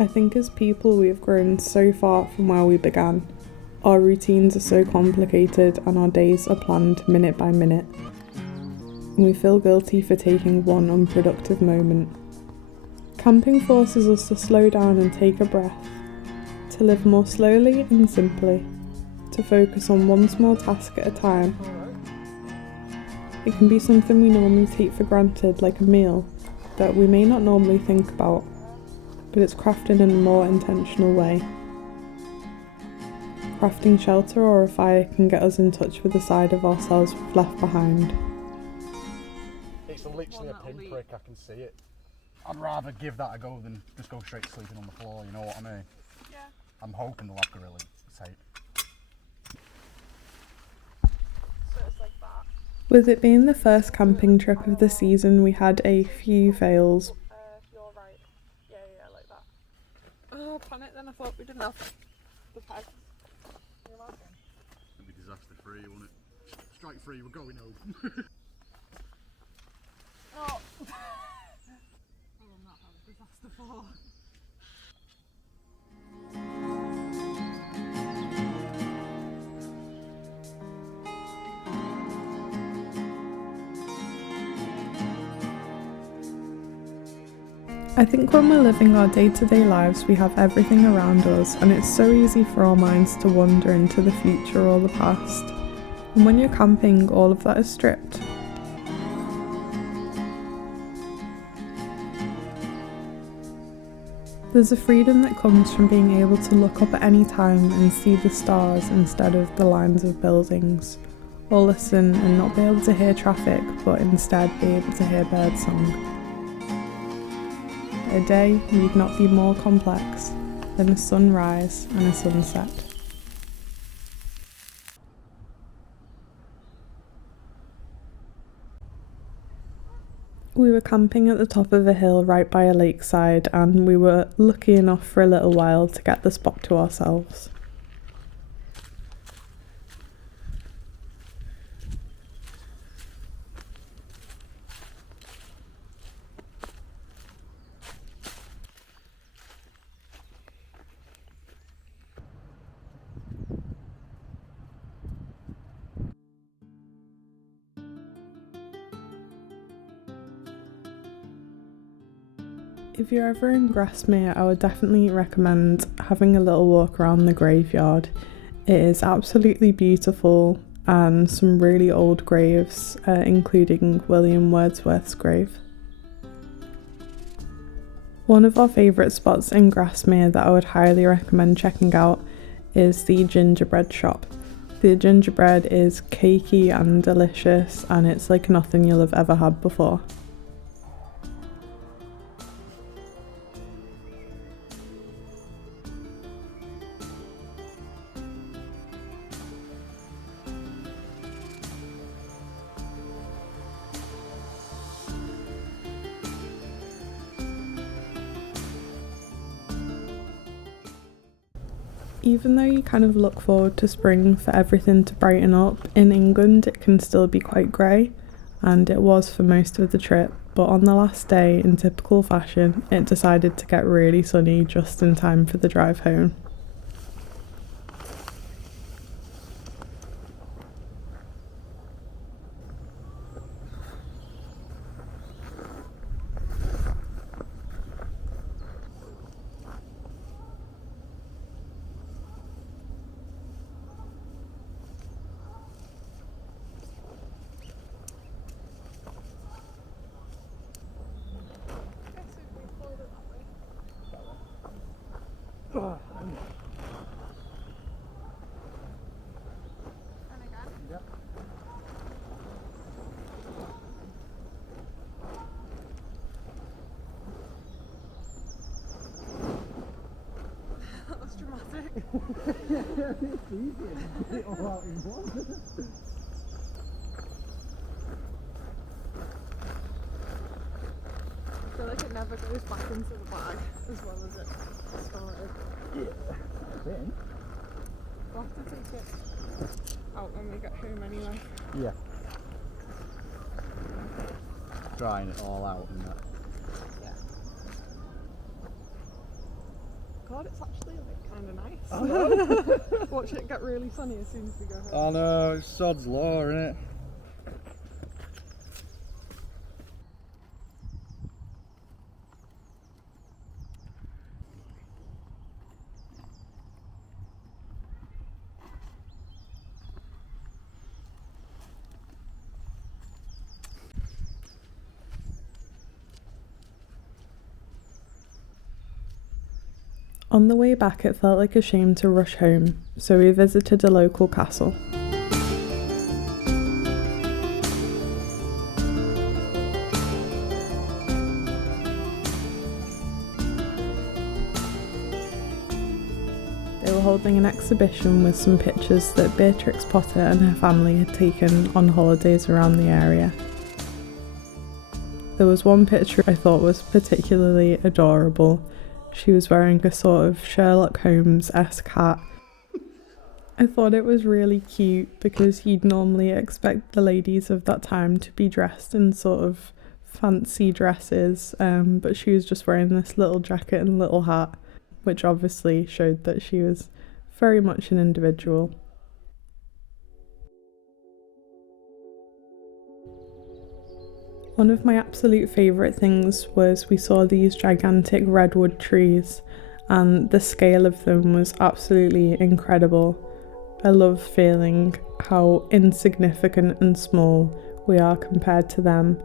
I think as people we have grown so far from where we began. Our routines are so complicated and our days are planned minute by minute. And we feel guilty for taking one unproductive moment. Camping forces us to slow down and take a breath, to live more slowly and simply, to focus on one small task at a time. It can be something we normally take for granted, like a meal, that we may not normally think about, but it's crafted in a more intentional way. Crafting shelter or a fire can get us in touch with the side of ourselves we've left behind. It's literally a pinprick, I can see it. I'd rather give that a go than just go straight sleeping on the floor, you know what I mean? Yeah. I'm hoping they'll have gorilla tape. So it's like that. With it being the first camping trip of the season, we had a few fails. You're right. Yeah, like that. Oh, panic then, I thought we didn't have the pegs. Can you imagine? It'll be disaster free, won't it? Strike free, we're going home. Oh. I'm not having a disaster for. I think when we're living our day-to-day lives, we have everything around us, and it's so easy for our minds to wander into the future or the past. And when you're camping, all of that is stripped. There's a freedom that comes from being able to look up at any time and see the stars instead of the lines of buildings, or listen and not be able to hear traffic, but instead be able to hear birdsong. A day need not be more complex than a sunrise and a sunset. We were camping at the top of a hill right by a lakeside, and we were lucky enough for a little while to get the spot to ourselves. If you're ever in Grasmere, I would definitely recommend having a little walk around the graveyard. It is absolutely beautiful, and some really old graves, including William Wordsworth's grave. One of our favourite spots in Grasmere that I would highly recommend checking out is the gingerbread shop. The gingerbread is cakey and delicious, and it's like nothing you'll have ever had before. Even though you kind of look forward to spring for everything to brighten up, in England it can still be quite grey, and it was for most of the trip, but on the last day, in typical fashion, it decided to get really sunny just in time for the drive home. It's easy, get it all out in one. I feel like it never goes back into the bag as well as it started. Yeah. Then? We'll have to take it out when we get home anyway. Yeah. Drying it all out and that. Yeah. God, it's actually like kind of nice. I know. Watch it get really sunny as soon as we go home. I know, it's sod's law, isn't it? On the way back, it felt like a shame to rush home, so we visited a local castle. They were holding an exhibition with some pictures that Beatrix Potter and her family had taken on holidays around the area. There was one picture I thought was particularly adorable. She was wearing a sort of Sherlock Holmes-esque hat. I thought it was really cute because you'd normally expect the ladies of that time to be dressed in sort of fancy dresses, but she was just wearing this little jacket and little hat, which obviously showed that she was very much an individual. One of my absolute favourite things was we saw these gigantic redwood trees, and the scale of them was absolutely incredible. I love feeling how insignificant and small we are compared to them.